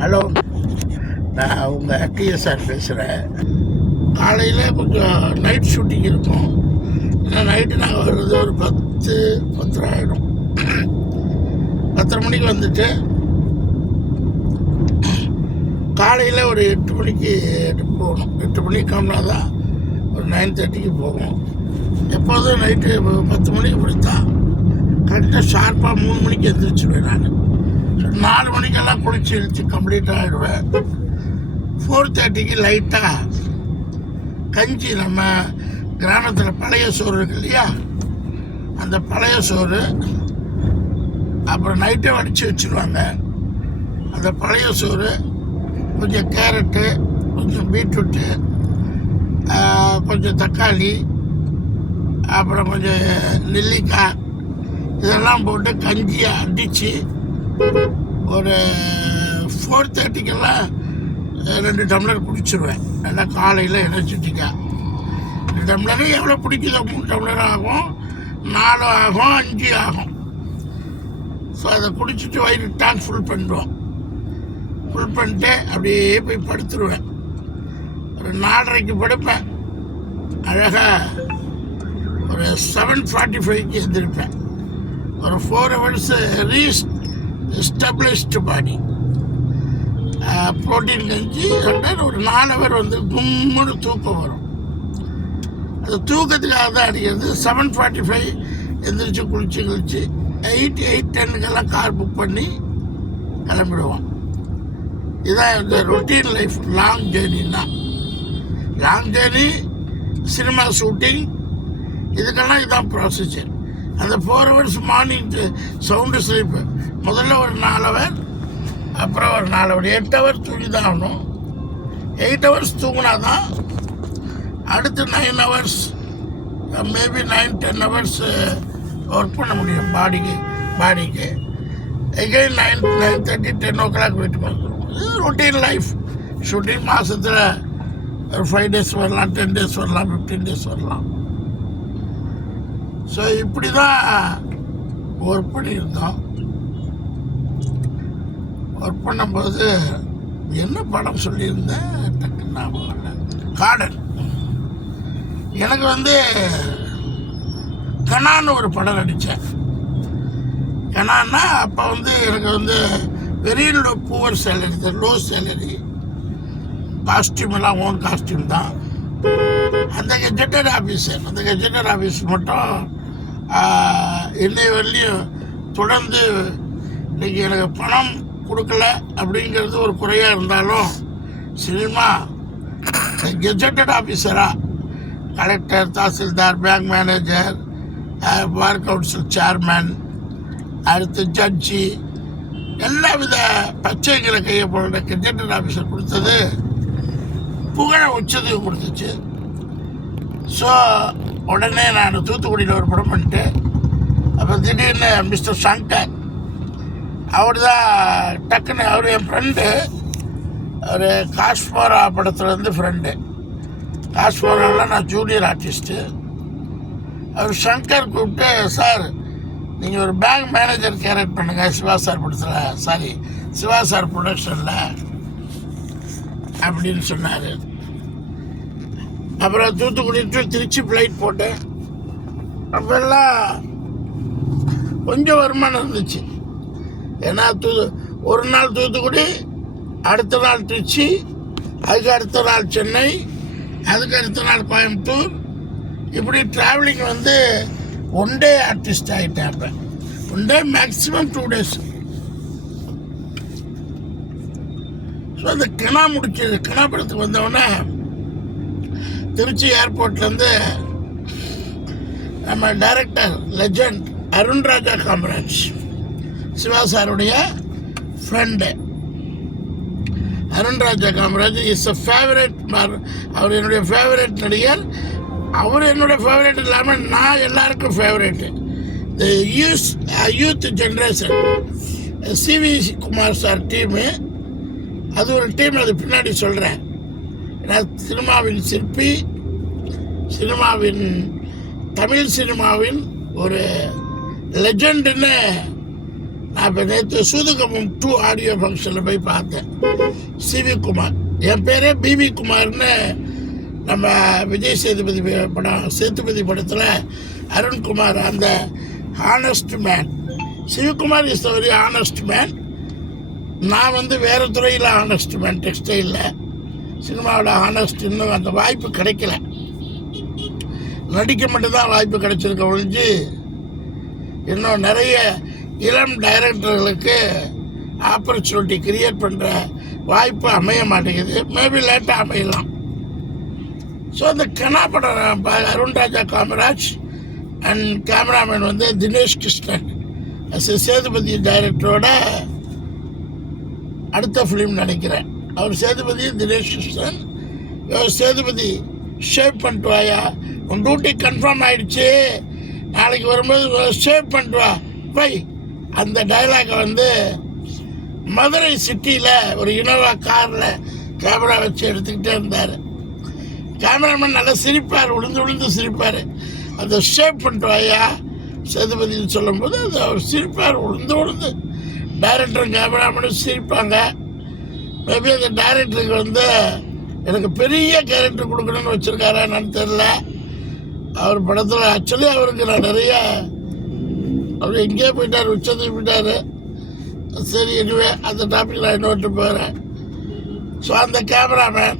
Hello. நான் உங்கள் TSR பேசுகிறேன் காலையில் கொஞ்சம் நைட் ஷூட்டிங் இருக்கும். ஏன்னா நைட்டு நாங்கள் வர்றது ஒரு பத்து பத்தரை ஆகிடும் பத்தரை மணிக்கு வந்துட்டு காலையில் ஒரு எட்டு மணிக்கு போகணும். எட்டு மணிக்கு கிளம்புனா தான் ஒரு நைன் தேர்ட்டிக்கு போகும் எப்போதும் நைட்டு பத்து மணிக்கு பிடித்தான் கரெக்டாக ஷார்ப்பாக மூணு மணிக்கு எந்திரிச்சிடுவேன் நான். நாலு மணிக்கெல்லாம் குளிச்சு இழுத்து கம்ப்ளீட் ஆகிடுவேன் ஃபோர் தேர்ட்டிக்கு லைட்டாக கஞ்சி நம்ம கிராமத்தில் பழைய சோறு இருக்கு இல்லையா? அந்த பழைய சோறு அப்புறம் நைட்டே வடித்து வச்சுருவாங்க. அந்த பழைய சோறு கொஞ்சம் கேரட்டு கொஞ்சம் பீட்ரூட்டு கொஞ்சம் தக்காளி அப்புறம் கொஞ்சம் நெல்லிக்காய் இதெல்லாம் போட்டு கஞ்சியை அடித்து ஒரு ஃபோர் தேர்ட்டிக்கெல்லாம் ரெண்டு டம்ளர் குடிச்சிருவேன். நல்லா காலையில் எனர்ஜெட்டிக்காக ரெண்டு டம்ளரு எவ்வளோ பிடிக்குதோ மூணு டம்ளர் ஆகும். நாலு ஆகும் அஞ்சு ஆகும். ஸோ அதை குடிச்சிட்டு வயிறு டேங்க் ஃபுல் பண்ணுவோம் ஃபுல் பண்ணிட்டு அப்படியே போய் படுத்துருவேன். ஒரு நாலரைக்கு படுப்பேன். அழகாக ஒரு செவன் ஃபார்ட்டி ஃபைவ்க்கு எழுந்திருப்பேன். ஒரு four hours reestablished body protein கஞ்சி அண்டர் ஒரு நாலு பேர் வந்து கும்முன்னு தூக்கம் வரும். அது தூக்கத்துக்காக தான் அடிக்கிறது. செவன் ஃபார்ட்டி ஃபைவ் எந்திரிச்சு குளிச்சு குளிச்சு எயிட் எயிட் டென்னுக்கெல்லாம் கார் புக் பண்ணி கிளம்பிடுவோம். இதான் இந்த ரொட்டீன் லைஃப் லாங் ஜேர்னின்னா லாங் ஜேர்னி சினிமா ஷூட்டிங் இதுக்கெல்லாம் இதுதான் ப்ரொசீஜர் அந்த four hours morning sound sleep முதல்ல ஒரு நாலு ஹவர் அப்புறம் ஒரு நாலு ஹவர் எட்டு ஹவர் தூங்கி தான் ஆகணும் எயிட் ஹவர்ஸ் தூங்கினா தான் அடுத்து nine hours maybe nine ten hours work பண்ண முடியும் பாடிக்கு பாடிக்கு again nine nine thirty ten o'clock வீட்டுக்கு வந்துடும் இது ரொட்டீன் லைஃப் ஷூட்டிங் மாதத்தில் ஒரு ஃபைவ் டேஸ் வரலாம் டென் டேஸ் வரலாம் ஃபிஃப்டீன் டேஸ் வரலாம். ஸோ இப்படி தான் ஒர்க் பண்ணியிருந்தோம் ஒர்க் பண்ணும்போது என்ன படம் சொல்லியிருந்தேன்? ஞாபகம் இல்லை கார்டன் எனக்கு வந்து கனான்னு ஒரு படம் நடித்தேன் கனான்னா அப்போ வந்து எனக்கு வந்து very low poor salary low salary costume எல்லாம் ஓன் காஸ்டியூம் தான். அந்த கெஜெட்டட் ஆஃபீஸர் அந்த கெஜெட்டட் ஆஃபீஸ் மட்டும் இன்னை வரலையும் தொடர்ந்து இன்றைக்கி எனக்கு பணம் கொடுக்கல அப்படிங்கிறது ஒரு குறையாக இருந்தாலும் சினிமா கெஜட்டட் ஆஃபீஸராக collector tahsildar bank manager bar council chairman அடுத்து ஜட்ஜி எல்லா வித பச்சைகளை கையை போடுற கெஜட்டட் ஆஃபீஸர் கொடுத்தது புகழ உச்சதையும் கொடுத்துச்சு. ஸோ உடனே நான் தூத்துக்குடியில் ஒரு படம் பண்ணிட்டு அப்புறம் திடீர்னு மிஸ்டர் சங்கர் அவர் தான் டக்குன்னு அவர் என் ஃப்ரெண்டு ஒரு காஷ்மோரா படத்துலேருந்து ஃப்ரெண்டு காஷ்மோராவில் நான் ஜூனியர் ஆர்டிஸ்ட்டு அவர் சங்கர் கூப்பிட்டு சார் நீங்கள் ஒரு பேங்க் மேனேஜர் கேரக்ட் பண்ணுங்கள் சிவா சார் படத்தில். சாரி சிவா சார் ப்ரொடக்ஷனில் அப்படின்னு சொன்னார். அப்புறம் தூத்துக்குடி டு திருச்சி ஃப்ளைட் போட்டேன். அப்பெல்லாம் கொஞ்சம் வருமானம் இருந்துச்சு. ஏன்னா தூ ஒரு நாள் தூத்துக்குடி அடுத்த நாள் திருச்சி அதுக்கு அடுத்த நாள் சென்னை அதுக்கு அடுத்த நாள் கோயம்புத்தூர். இப்படி ட்ராவலிங் வந்து ஒன் டே ஆர்டிஸ்ட் ஆகிட்டேன் அப்போ. One day maximum two days so அந்த கிணா முடிச்சது கிணா படத்துக்கு வந்தவொடனே திருச்சி ஏர்போர்ட்லேருந்து நம்ம டைரக்டர் லெஜண்ட் அருண்ராஜா காமராஜ் சிவா சாருடைய friend Arunraja Kamaraj is a favourite அவர் என்னுடைய ஃபேவரட் நடிகர். அவர் என்னுடைய ஃபேவரட் இல்லாமல் நான் எல்லாருக்கும் the use youth generation C V Kumar sir team அது ஒரு டீம் அது பின்னாடி சொல்கிறேன் சினிமாவின் சிற்பி சினிமாவின் தமிழ் சினிமாவின் ஒரு லெஜண்டுன்னு நான் இப்போ நேற்று சூதுகமம் டூ ஆடியோ ஃபங்க்ஷனில் போய் பார்த்தேன். சிவி குமார். என் பேரே பிவி குமார்னு நம்ம விஜய் சேதுபதி படம் சேதுபதி படத்தில் அருண்குமார் அந்த honest man Sivakumar is the very honest man நான் வந்து வேறு துறையில் ஆனஸ்ட் மேன் டெக்ஸ்டைலில் சினிமாவோட ஆனஸ்ட் இன்னும் அந்த வாய்ப்பு கிடைக்கல. நடிக்க மட்டும்தான் வாய்ப்பு கிடைச்சிருக்க ஒழிஞ்சு இன்னும் நிறைய இளம் டைரக்டர்களுக்கு ஆப்பர்ச்சுனிட்டி கிரியேட் பண்ணுற வாய்ப்பு அமைய மாட்டேங்குது. மேபி லேட்டாக அமையலாம். ஸோ அந்த கனா படம் அருண்ராஜா காமராஜ் அண்ட் கேமராமேன் வந்து தினேஷ் கிருஷ்ணன். சேதுபதி டைரக்டரோட அடுத்த ஃபிலிம் நினைக்கிறேன் அவர் சேதுபதி தினேஷ் கிருஷ்ணன் சேதுபதி ஷேவ் பண்ணிட்டு வாயா. உன் டியூட்டி கன்ஃபார்ம் ஆயிடுச்சு. நாளைக்கு வரும்போது ஷேப் பண்ணிட்டு வா. வை. அந்த டைலாகை வந்து மதுரை சிட்டியில் ஒரு இனோவா காரில் கேமரா வச்சு எடுத்துக்கிட்டே இருந்தார். கேமராமேன் நல்லா சிரிப்பார் விழுந்து விழுந்து சிரிப்பார். அந்த ஷேப் பண்ணிட்டு வாயா சேதுபதினு சொல்லும்போது அது அவர் சிரிப்பார் விழுந்து விழுந்து டைரக்டரும் கேமராமேனும் சிரிப்பாங்க. மேபி அந்த டேரக்டருக்கு வந்து எனக்கு பெரிய கேரக்டர் கொடுக்கணும்னு வச்சுருக்காரா என்னன்னு தெரில அவர் படத்தில் ஆக்சுவலி அவருக்கு நான் நிறைய அவர் எங்கேயோ போயிட்டார் உச்சத்துக்கு போயிட்டார். சரி இதுவே அந்த டாபிக் நான் இன்னொரு போகிறேன் ஸோ அந்த கேமராமேன்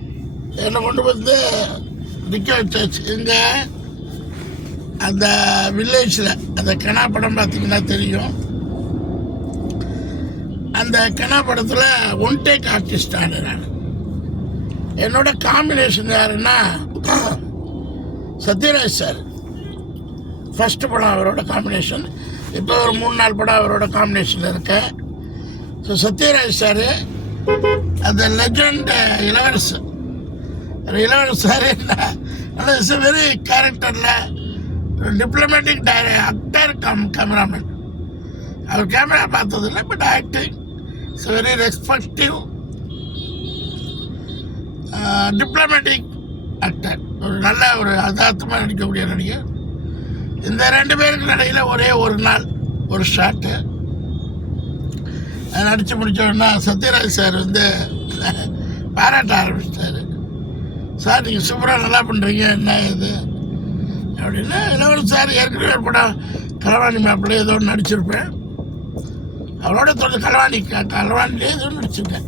என்னை கொண்டு வந்து நிற்க வச்சாச்சு. இங்கே அந்த வில்லேஜில் அந்த கனா படம் பார்த்தீங்கன்னா தெரியும். அந்த கனா படத்தில் ஒன் டேக் ஆர்டிஸ்ட் ஆனு நான் என்னோட காம்பினேஷன் யாருன்னா சத்யராஜ் சார் ஃபர்ஸ்ட் படம் அவரோட காம்பினேஷன் இப்போ ஒரு மூணு நாலு படம் அவரோட காம்பினேஷன் இருக்கேன் ஸோ சத்யராஜ் சார் அந்த லெஜண்ட் இளவரசர் ஒரு இளவரசர் என்ன இஸ் வெரி கேரக்டரில் டிப்ளமேட்டிக் டைர ஆக்டர் கம் கேமராமேன் அவர் கேமரா பார்த்ததில்லை but acting it's very respective diplomatic actor ஒரு நல்ல ஒரு அதார்த்தமாக நடிக்கக்கூடிய நடிகர் இந்த ரெண்டு பேருக்கு நடையில் ஒரே ஒரு நாள் ஒரு ஷாட்டு நடித்து முடித்தோன்னா சத்யராஜ் சார் வந்து பாராட்ட ஆரம்பிச்சிட்டாரு. சார் நீங்கள் சூப்பராக நல்லா பண்ணுறீங்க என்ன இது? அப்படின்னா இளவரசர் சார் ஏற்கனவே ஒரு படம் கலவாணி மாப்பிள்ளை ஏதோ ஒன்று நடிச்சிருப்பேன். அவரோட தொடர்ந்து கலவாணி க- களவாணிலே நடிச்சிருக்கேன்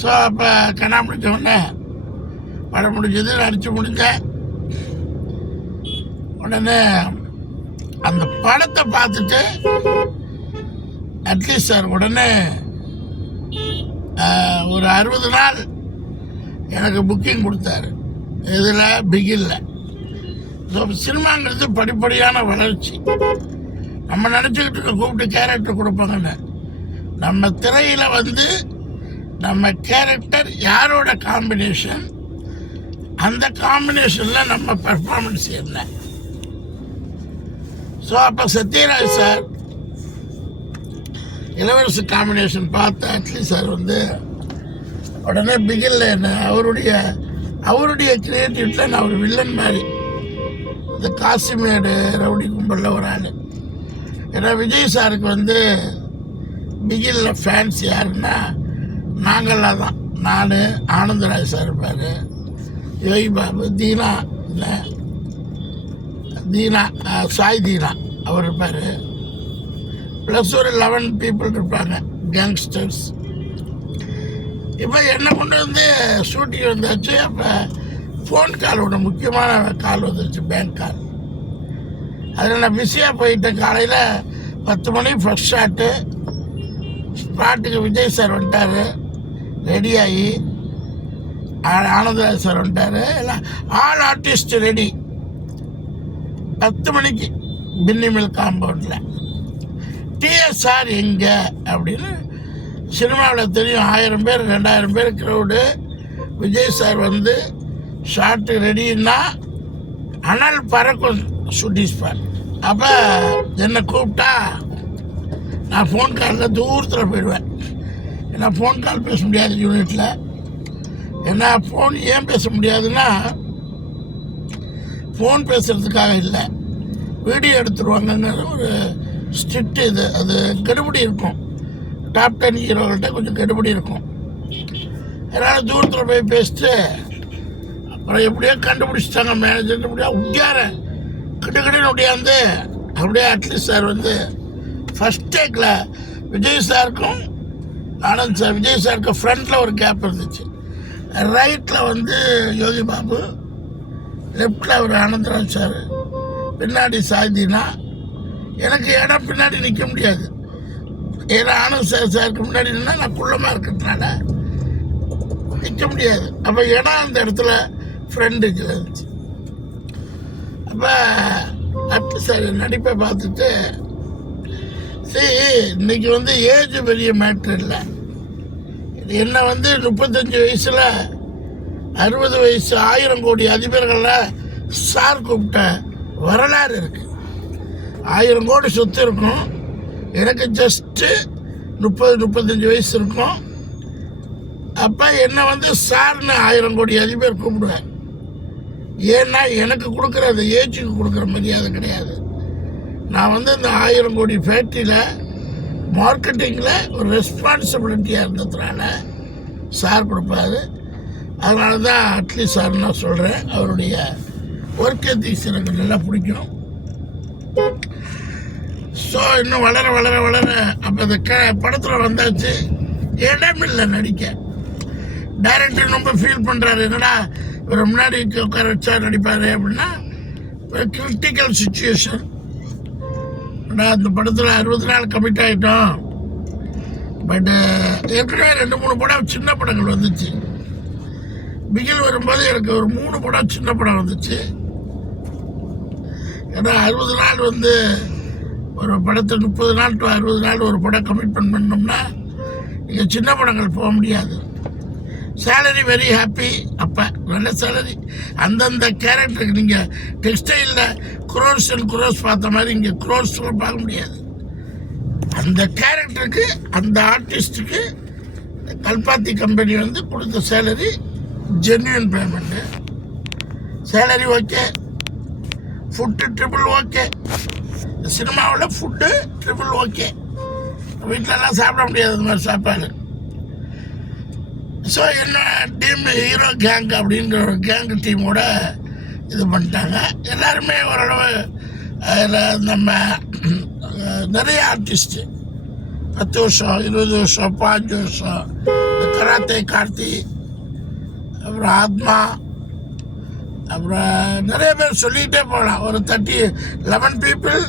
ஸோ அப்போ கண்ணா முடிச்ச உடனே படம் முடிஞ்சது நடித்து முடிஞ்சேன் உடனே அந்த படத்தை பார்த்துட்டு அட்லீஸ்ட் சார் உடனே ஒரு அறுபது நாள் எனக்கு புக்கிங் கொடுத்தாரு. இதில் பிகில்ல. ஸோ சினிமாங்கிறது படிப்படியான வளர்ச்சி. நம்ம நினச்சிக்கிட்டு இருக்க கூப்பிட்டு கேரக்டர் கொடுப்பாங்கன்னு. நம்ம திரையில் வந்து நம்ம கேரக்டர் யாரோட காம்பினேஷன் அந்த காம்பினேஷனில் நம்ம பெர்ஃபார்மன்ஸ் என்ன? ஸோ அப்போ சத்யராஜ் சார் இளவரசு காம்பினேஷன் பார்த்து அட்லி சார் வந்து உடனே பிகில்ல என்ன அவருடைய அவருடைய கிரியேட்டிவிட்டியில் நான் ஒரு வில்லன் மாதிரி இந்த காசிமேடு ரவுடி கும்பலில் ஒரு ஆள். ஏன்னா விஜய் சாருக்கு வந்து மிகில் ஃபேன்ஸ் யாருன்னா நாங்களாக தான். நான் ஆனந்தராஜ் சார் இருப்பார். யோகி பாபு தீனா இல்லை. தீனா சாய் தீனா அவர் இருப்பார். ப்ளஸ் ஒரு லெவன் பீப்புள் இருப்பாங்க கேங்ஸ்டர்ஸ் இப்போ என்ன கொண்டு வந்து ஷூட்டிங் வந்தாச்சு அப்போ ஃபோன் கால் ஒன்று முக்கியமான கால் வந்துருச்சு பேங்க் கால் அதில் நான் பிஸியாக போயிட்டேன் காலையில் பத்து மணி ஃப்ரெஷ் ஷாட்டு ஸ்பாட்டுக்கு விஜய் சார் வந்துட்டார். ரெடியாகி ஆனந்தராஜ் சார் வந்துட்டார். எல்லாம் ஆல் ஆர்டிஸ்ட் ரெடி பத்து மணிக்கு பின்னிமில் காம்பவுண்டில் டிஎஸ்ஆர் எங்கே? அப்படின்னு சினிமாவில் தெரியும். ஆயிரம் பேர் ரெண்டாயிரம் பேர் க்ரௌடு விஜய் சார் வந்து ஷார்ட்டு ரெடின்னா அனல் பறக்கும் ஷூட்டிங் அப்போ என்னை கூப்பிட்டா நான் ஃபோன் காலில் தூரத்தில் போயிடுவேன். ஏன்னா ஃபோன் கால் பேச முடியாது யூனிட்டில் ஏன்னா ஃபோன் ஏன் பேச முடியாதுன்னா ஃபோன் பேசுகிறதுக்காக இல்லை. வீடியோ எடுத்துருவாங்கங்கிற ஒரு ஸ்ட்ரிக்ட் இது. அது கெடுபடி இருக்கும். டாப் டென் ஹீரோகள்கிட்ட கொஞ்சம் கெடுபடி இருக்கும். அதனால் தூரத்தில் போய் பேசிட்டு அப்புறம் எப்படியோ கண்டுபிடிச்சிட்டாங்க மேனேஜர் எப்படியா உட்காரேன் கிட்ட ஒடியாந்து அப்படியே அட்லீஸ்ட் சார் வந்து ஃபஸ்ட் டேக்கில் விஜய் சாருக்கும் ஆனந்த் சார் விஜய் சாருக்கு ஃப்ரண்ட்டில் ஒரு கேப் இருந்துச்சு. ரைட்டில் வந்து யோகி பாபு லெஃப்டில் ஒரு ஆனந்தராஜ் சார் பின்னாடி சாய்தினா எனக்கு இடம் பின்னாடி நிற்க முடியாது. ஏன்னா ஆனந்த் சார் சாருக்கு முன்னாடி நின்று நான் குள்ளமாக இருக்கிறதுனால நிற்க முடியாது. அப்போ இடம் அந்த இடத்துல ஃப்ரெண்டுக்கு இருந்துச்சு அப்போ அட்டு சார் நடிப்பை பார்த்துட்டு சரி இன்னைக்கு வந்து ஏஜ் பெரிய மேட்ரு இல்லை. இது என்ன வந்து முப்பத்தஞ்சு வயசில் அறுபது வயசு ஆயிரம் கோடி அதிபர்களில் சார் கூப்பிட்ட வரலாறு இருக்கு. ஆயிரம் கோடி சொத்து இருக்கும். எனக்கு ஜஸ்ட்டு முப்பது முப்பத்தஞ்சு வயசு இருக்கும். அப்போ என்னை வந்து சார்னு ஆயிரம் கோடி அதிபர் கூப்பிடுவார். ஏன்னா எனக்கு கொடுக்குற அந்த ஏஜுக்கு கொடுக்குற மரியாதை கிடையாது. நான் வந்து இந்த ஆயிரம் கோடி ஃபேக்ட்ரியில் மார்க்கெட்டிங்கில் ஒரு ரெஸ்பான்சிபிலிட்டியாக இருந்ததுனால சார் கொடுப்பாரு. அதனால தான் அட்லி சார் நான் சொல்கிறேன் அவருடைய ஒர்க் எத்திக்ஸ் எனக்கு நல்லா பிடிக்கும். ஸோ இன்னும் வளர வளர வளர அப்போ இந்த க படத்தில் வந்தாச்சு. இடமில்லை நடிக்க. டைரக்டர் ரொம்ப ஃபீல் பண்ணுறாரு என்னடா ஒரு முன்னாடி உட்கார வச்சா நடிப்பார் அப்படின்னா ஒரு கிரிட்டிக்கல் சுச்சுவேஷன் அந்த படத்தில் அறுபது நாள் கமிட் ஆகிட்டோம் பட்டு ஏற்கனவே ரெண்டு மூணு படம் சின்ன படங்கள் வந்துச்சு. பிகில் வரும்போது எனக்கு ஒரு மூணு படம் சின்ன படம் வந்துச்சு. ஏன்னா அறுபது நாள் வந்து ஒரு படத்தை முப்பது நாள் டு அறுபது நாள் ஒரு படம் கமிட்மெண்ட் பண்ணோம்னா இங்கே சின்ன படங்கள் போக முடியாது. சேலரி வெரி ஹாப்பி அப்போ நல்ல சேலரி அந்தந்த கேரக்டருக்கு நீங்கள் டெக்ஸ்டைலில் குரோஸ் அண்ட் குரோஸ் பார்த்த மாதிரி இங்கே குரோஸ் பார்க்க முடியாது. அந்த கேரக்டருக்கு அந்த ஆர்டிஸ்ட்டுக்கு கல்பாத்தி கம்பெனி வந்து கொடுத்த salary genuine payment salary okay food triple okay சினிமாவில் ஃபுட்டு ட்ரிபிள் ஓகே வீட்டிலலாம் சாப்பிட முடியாது இந்த மாதிரி சாப்பாடு. ஸோ என்ன டீம் ஹீரோ கேங் அப்படின்ற ஒரு கேங் டீமோட இது பண்ணிட்டாங்க. எல்லாருமே ஓரளவு அதில் நம்ம நிறைய ஆர்டிஸ்ட்டு பத்து வருஷம் இருபது வருஷம் பாஞ்சு வருஷம். கராத்தே கார்த்தி அப்புறம் ஆத்மா அப்புறம் நிறைய பேர் சொல்லிகிட்டே போகலாம். ஒரு தேர்ட்டி லெவன் பீப்புள்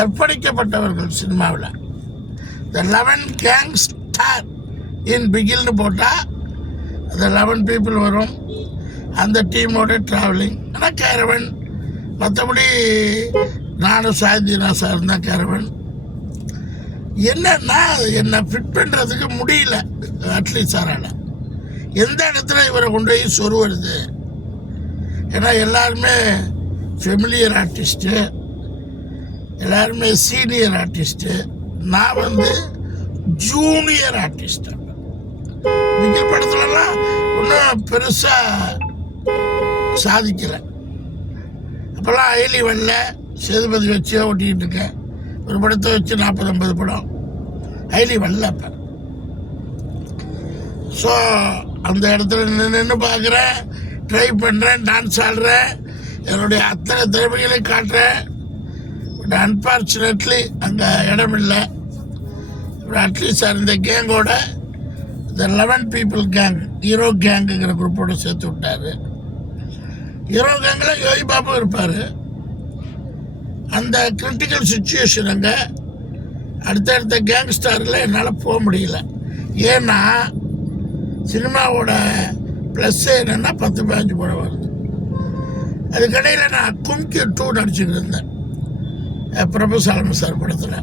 அர்ப்பணிக்கப்பட்டவர்கள் சினிமாவில். The eleven gang star in பிகில்னு போட்டால் அந்த லெவன் பீப்புள் வரும். அந்த டீமோட ட்ராவலிங் ஆனால் கேரவன் மற்றபடி நானும் சாயந்தினா சார் தான் கேரவன் என்னன்னா என்னை ஃபிட் பண்ணுறதுக்கு முடியல அட்லி சாரால் எந்த இடத்துல இவரை கொண்டு போய் சொருவது ஏன்னா எல்லாருமே ஃபெமிலியர் ஆர்டிஸ்ட்டு எல்லாருமே சீனியர் ஆர்டிஸ்ட்டு நான் வந்து ஜூனியர் ஆர்டிஸ்ட்டு மிகல் படத்துலலாம் ஒன்றும் பெருசாக சாதிக்கலை. அப்போல்லாம் அயலி வரல சேதுபதி வச்சு ஓட்டிக்கிட்டு இருக்கேன் ஒரு படத்தை வச்சு நாற்பது ஐம்பது படம். அயலி வரல அப்போ. ஸோ அந்த இடத்துல நின்று நின்று பார்க்குறேன். ட்ரை பண்ணுறேன் டான்ஸ் ஆடுறேன். என்னுடைய அத்தனை திறமைகளையும் காட்டுறேன். பட் அன்ஃபார்ச்சுனேட்லி அங்கே இடம் இல்லை அட்லீஸ்ட் அந்த இந்த கேங்கோட இந்த லெவன் பீப்புள் கேங் ஹீரோ கேங்குங்கிற குரூப்போடு சேர்த்து விட்டாரு. ஹீரோ கேங்கில் யோகி பாபு இருப்பார். அந்த கிரிட்டிக்கல் சுச்சுவேஷன் அங்கே அடுத்தடுத்த கேங்ஸ்டாரில் என்னால் போக முடியல. ஏன்னா சினிமாவோட ப்ளஸ் என்னென்னா பத்து பதினஞ்சு படம் வருது. அதுக்கடையில் நான் கும்கி டூ நடிச்சுட்டு இருந்தேன். பிரபு சாலம சார் படத்தில்.